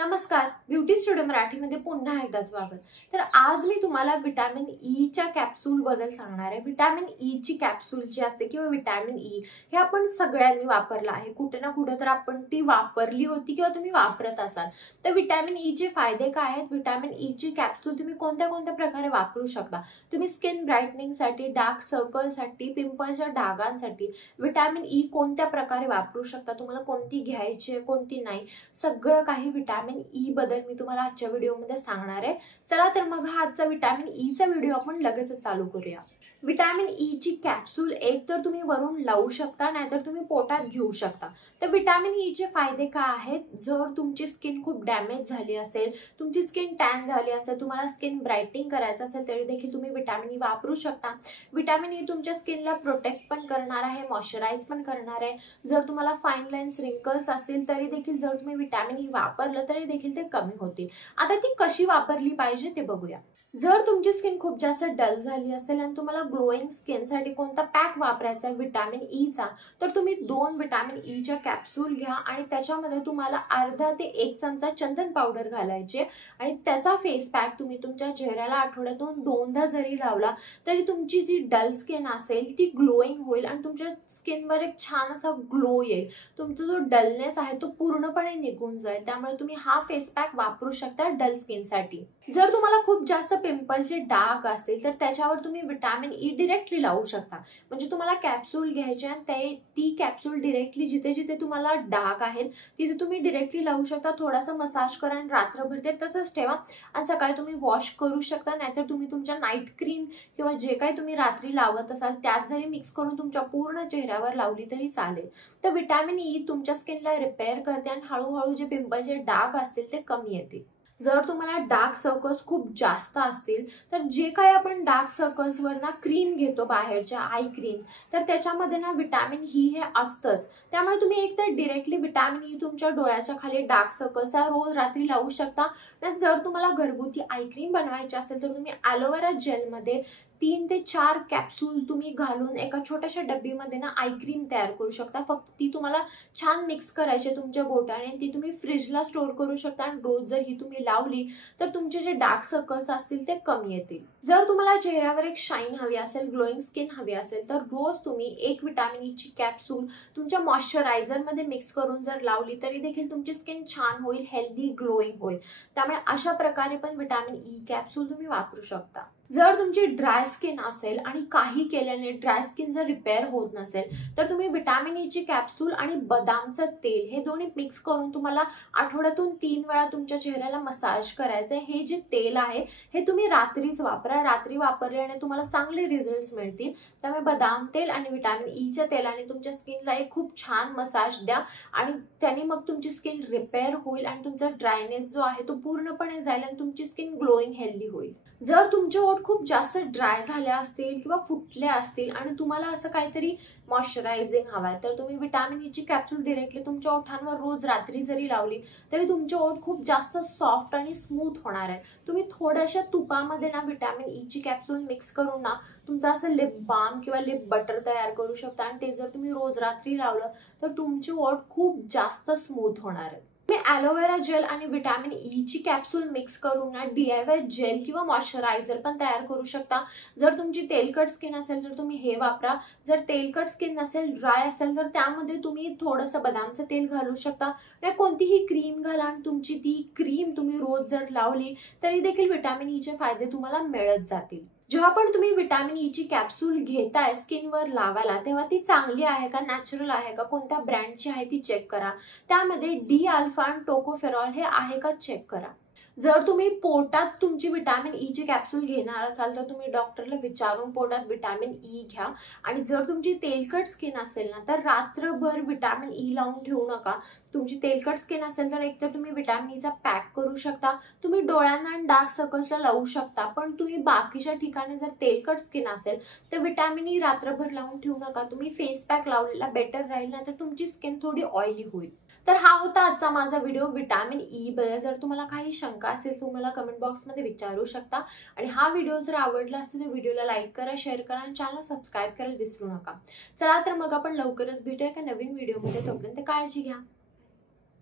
नमस्कार, beauty studio मराठीमध्ये पुन्हा एकदा स्वागत। तर आज मी तुम्हाला विटॅमिन ई च्या कॅप्सूल बद्दल सांगणार आहे। विटॅमिन ई ची कॅप्सूल जी असते किंवा विटॅमिन ई हे आपण सगळ्यांनी वापरला आहे, कुठे ना कुठे तर आपण ती वापरली होती किंवा तुम्ही वापरत असाल। तर विटॅमिन ई चे फायदे काय आहेत, विटॅमिन ई ची कॅप्सूल तुम्ही कोणत्या कोणत्या प्रकारे वापरू शकता। तुम्ही स्किन ब्राइटनिंग साठी, डार्क सर्कल साठी, पिंपल्सच्या डागांसाठी विटॅमिन ई कोणत्या प्रकारे वापरू शकता, तुम्हाला कोणती घ्यायची आहे कोणती नाही, सगळं काही विटॅमिन ई बद्दल मी तुम्हाला आजच्या व्हिडिओमध्ये सांगणार आहे। चला तर मग हा आजचा विटॅमिन ई चा व्हिडिओ आपण लगेच चालू करूया। विटॅमिन ई ची कॅप्सूल एक तर तुम्ही वरून लावू शकता, नाहीतर तुम्ही पोटात घेऊ शकता। तर विटॅमिन ई चे फायदे काय आहेत, जर तुमची स्किन खूप डॅमेज झाली असेल, तुमची स्किन टॅन झाली असेल, तुम्हाला स्किन ब्राइटनिंग करायचं असेल तरी देखील तुम्ही विटॅमिन ई वापरू शकता। विटॅमिन ई तुमच्या स्किनला प्रोटेक्ट पण करणार आहे, मॉइश्चराइज पण करणार आहे। जर तुम्हाला फाईन लाईन्स, रिंकल्स असतील तरी देखील जर तुम्ही विटॅमिन ई वापरलं तरी देखील ते कमी होतील। आता ती कशी वापरली पाहिजे ते बघूया। जर तुमची स्किन खूप जास्त डल झाली असेल आणि तुम्हाला ग्लोईंग स्किन साठी कोणता पॅक वापरायचा आहे विटॅमिन ई चा, तर तुम्ही 2 विटॅमिन ई च्या कॅप्सूल घ्या आणि त्याच्यामध्ये तुम्हाला अर्धा ते 1 चमचा चंदन पावडर घालायचे आणि त्याचा फेस पॅक तुम्ही तुमच्या चेहऱ्याला आठवड्यातून 2दा जरी लावला तरी तुमची जी डल स्किन असेल ती ग्लोईंग होईल आणि तुमच्या स्किनवर एक छान असा ग्लो येईल। तुमचा जो डलनेस आहे तो पूर्णपणे निघून जाईल। त्यामुळे तुम्ही हा फेस पॅक वापरू शकता डल स्किन साठी। जर तुम्हाला खूप जास्त पिंपलचे डाग असतील तर त्याच्यावर तुम्ही विटॅमिन ई डायरेक्टली लावू शकता। म्हणजे तुम्हाला कॅप्सूल घ्यायचे आणि ती कॅप्सूल डायरेक्टली जिथे जिथे तुम्हाला डाग आहेत तिथे तुम्ही डायरेक्टली लावू शकता। थोडासा मसाज करा आणि रात्रभर ते तसंच ठेवा आणि सकाळी तुम्ही वॉश करू शकता, नाहीतर तुम्ही तुमच्या नाईट क्रीम किंवा जे काही तुम्ही रात्री लावत असाल त्यात जरी मिक्स करून तुमच्या पूर्ण चेहऱ्यावर लावली तरी चालेल। तर विटॅमिन ई तुमच्या स्किनला रिपेअर करते आणि हळूहळू जे पिंपलचे डाग असतील ते कमी येतील। जर तुम्हाला डार्क सर्कल्स खूप जास्त असतील तर जे काही आपण डार्क सर्कल्स वर ना क्रीम घेतो बाहेरच्या आय क्रीम्स, तर त्याच्यामध्ये ना विटॅमिन ई हे असतंच। त्यामुळे तुम्ही एक तर डायरेक्टली विटॅमिन ई तुमच्या डोळ्याच्या खाली डार्क सर्कल्सला रोज रात्री लावू शकता। तर जर तुम्हाला घरगुती आय क्रीम बनवायची असेल तर तुम्ही ॲलोवेरा जेलमध्ये 3 ते 4 कॅप्सूल तुम्ही घालून एका छोट्याशा डब्बीमध्ये ना आय क्रीम तयार करू शकता। फक्त ती तुम्हाला छान मिक्स करायची तुमच्या बोटाने, ती तुम्ही फ्रीजला स्टोर करू शकता आणि रोज जर ही तुम्ही लावली तर तुमचे जे डार्क सर्कल्स असतील ते कमी येतील। जर तुम्हाला चेहऱ्यावर एक शाईन हवी असेल, ग्लोईंग स्किन हवी असेल तर रोज तुम्ही 1 विटॅमिन ई ची कॅप्सूल तुमच्या मॉइश्चरायझर मध्ये मिक्स करून जर लावली तरी देखील तुमची स्किन छान होईल, हेल्दी ग्लोईंग होईल। त्यामुळे अशा प्रकारे पण विटॅमिन ई कॅप्सूल तुम्ही वापरू शकता। जर तुमची ड्राय स्किन असेल आणि काही केल्याने ड्राय स्किन जर रिपेअर होत नसेल तर तुम्ही विटॅमिन ई ची कॅप्सूल आणि बदामचं तेल हे दोन्ही मिक्स करून तुम्हाला आठवड्यातून 3 वेळा तुमच्या चेहऱ्याला मसाज करायचं आहे। हे जे तेल आहे हे तुम्ही रात्रीच वापरा, रात्री वापरल्याने तुम्हाला चांगले रिझल्ट्स मिळतील। त्यामुळे बदाम तेल आणि विटॅमिन ई च्या तेलाने तुमच्या स्किनला एक खूप छान मसाज द्या आणि त्याने मग तुमची स्किन रिपेअर होईल आणि तुमचा ड्रायनेस जो आहे तो पूर्णपणे जाईल आणि तुमची स्किन ग्लोईंग हेल्दी होईल। जर तुमचे ओठ खूप जास्त ड्राय झाले असतील किंवा फुटले असतील आणि तुम्हाला असं काहीतरी मॉइश्चरायझिंग हवंय तर तुम्ही विटॅमिन ई ची कॅप्सूल डायरेक्टली तुमच्या ओठांवर रोज रात्री जरी लावली तरी तुमचे ओठ खूप जास्त सॉफ्ट आणि स्मूथ होणार आहे। तुम्ही थोड्याशा तुपामध्ये ना विटॅमिन ई ची कॅप्सूल मिक्स करून ना तुमचा असं लिप बाम किंवा लिप बटर तयार करू शकता आणि ते जर तुम्ही रोज रात्री लावलं तर तुमचे ओठ खूप जास्त स्मूथ होणार आहेत। तुम्ही ॲलोवेरा जेल आणि विटॅमिन ई ची कॅप्सूल मिक्स करून ना DIY जेल किंवा मॉइश्चरायझर पण तयार करू शकता। जर तुमची तेलकट स्किन असेल तर तुम्ही हे वापरा, जर तेलकट स्किन नसेल, ड्राय असेल तर त्यामध्ये तुम्ही थोडंसं बदामचं तेल घालू शकता। नाही कोणतीही क्रीम घाला आणि तुमची ती क्रीम तुम्ही रोज जर लावली तरी देखील विटॅमिन ई चे फायदे तुम्हाला मिळत जातील। जेव्हा पण तुम्ही विटॅमिन ई ची कॅप्सूल घेताय स्किनवर लावायला तेव्हा ती चांगली आहे का, नॅचरल आहे का, कोणत्या ब्रँडची आहे ती चेक करा। त्यामध्ये डी अल्फा आणि टोकोफेरॉल हे आहे का चेक करा। जर तुम्ही पोटात तुमची विटॅमिन ई ची कॅप्सूल घेणार असाल तर तुम्ही डॉक्टरला विचारून पोटात विटॅमिन ई घ्या आणि जर तुमची तेलकट स्किन असेल ना तर रात्रभर विटॅमिन ई लावून ठेवू नका। तुमची तेलकट स्किन असेल तर एकतर तुम्ही विटॅमिन ई चा पॅक करू शकता, तुम्ही डोळ्यांना आणि डार्क सर्कल्सला लावू शकता, पण तुम्ही बाकीच्या ठिकाणी जर तेलकट स्किन असेल तर विटॅमिन ई रात्रभर लावून ठेवू नका। तुम्ही फेस पॅक लावलेला बेटर राहील, नाही तर तुमची स्किन थोडी ऑइली होईल। तर हा होता आजचा माझा व्हिडिओ विटॅमिन ई बद्दल। जर तुम्हाला काही शंका असेल तुम्हाला कमेंट बॉक्समध्ये विचारू शकता आणि हा व्हिडिओ जर आवडला असेल तर व्हिडिओला लाईक करा, शेअर करा आणि चॅनल सबस्क्राईब करायला विसरू नका। चला तर मग आपण लवकरच भेटूया एका नवीन व्हिडिओमध्ये, तोपर्यंत काळजी घ्या।